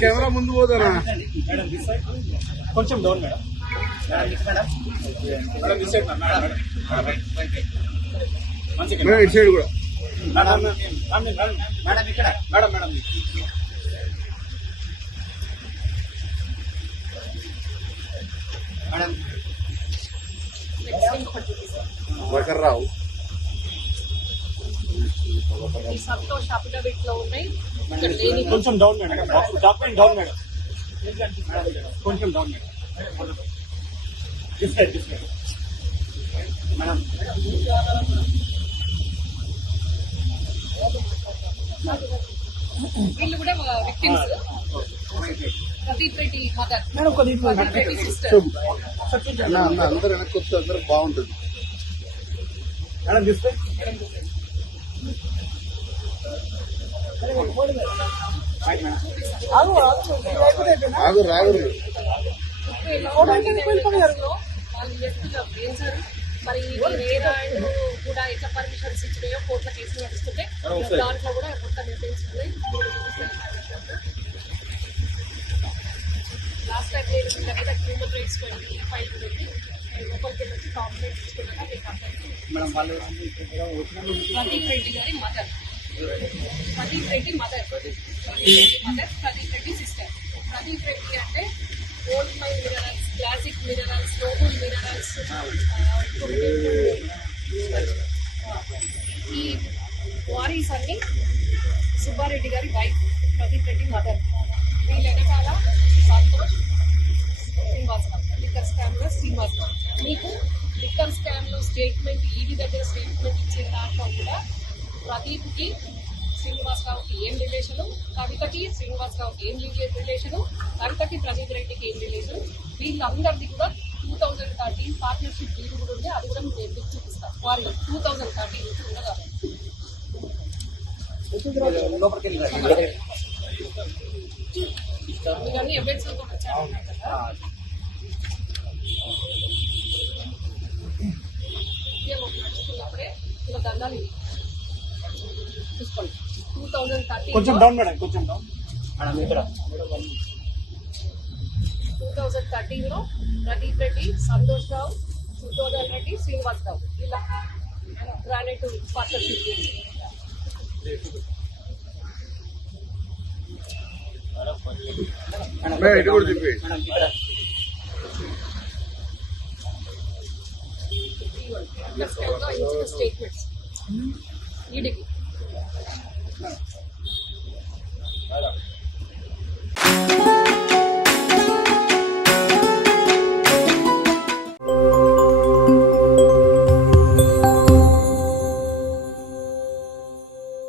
Camera ముందు పోతారా కొంచెం డౌన్ మేడం. మేడం ఇటు సైడ్ కూడా మేడం ఇక్కడ మేడం మేడం వకర్రావు సంతోష్ అఫిడవిట్ లో ఉన్నాయి. కొంచెం down madam. Document down madam. కొంచెం డౌన్ మేడం. మేడం వీళ్ళు కూడా victims. Pradeep Reddy mother, Pradeep Reddy sister. అందరు వెనక్కి వస్తే అందరూ బాగుంటుంది. మేడం చూస్తే ఆగు రాగు వాళ్ళు చెప్తున్న సార్ మరి రేరా అండ్ కూడా ఎట్లా పర్మిషన్స్ ఇచ్చినాయో కోర్టుల కేసులు నడుస్తుంటే దాంట్లో కూడా మొత్తం ఎవిడెన్స్ ఉన్నాయి. లాస్ట్ టైం నేను వీళ్ళ మీద హ్యూమన్ రైట్స్ ఫైల్ ఉంది. లోపలికి వచ్చి కాంప్లైంట్ తీసుకున్నాక మీకు అప్లై ప్రదీప్ రెడ్డి గారి mother, Pradeep Reddy mother, Pradeep Reddy sister. Pradeep Reddy అంటే old mine minerals, classic minerals, noble minerals, ఈ వారీస్ అన్ని సుబ్బారెడ్డి గారి వైఫ్, ప్రదీప్ రెడ్డి మదర్. వీళ్ళ వెనకాల సంతోష్ శ్రీనివాసరావు, లిక్కర్ స్కామ్ లో శ్రీనివాసరావు. మీకు లిక్కర్ స్కామ్ లో స్టేట్మెంట్ ఈడీ దగ్గర స్టేట్మెంట్ ఇచ్చిన దాంట్లో కూడా ప్రదీప్కి శ్రీనివాసరావుకి ఏం రిలేషను, కవితకి శ్రీనివాసరావుకి ఏం రిలేషను, కవితకి ప్రదీప్ రెడ్డికి ఏం రిలేషన్, వీళ్ళందరిది కూడా 2013 పార్ట్నర్షిప్ డీల్ కూడా ఉంది. అది కూడా మేము ఎందుకు చూపిస్తాం. వారి 2013 నుంచి ఉండగా మీరు అన్ని ఎవిడెన్స్ తో వచ్చారు కదా. నడుస్తున్నప్పుడే ఇలా దండాలు చూసుకోండి. 2013 కొంచెం డౌన్ మేడం. కొంచెం డౌన్ 2013లో ప్రదీప్ రెడ్డి, సంతోష్ రావు, సుధోదర్ రెడ్డి, శ్రీనివాసరావు ఇలా గ్రానైట్ పార్ట్నర్షిప్ ఇటు కూడా చెప్పి స్టేట్మెంట్స్ ఈడీకి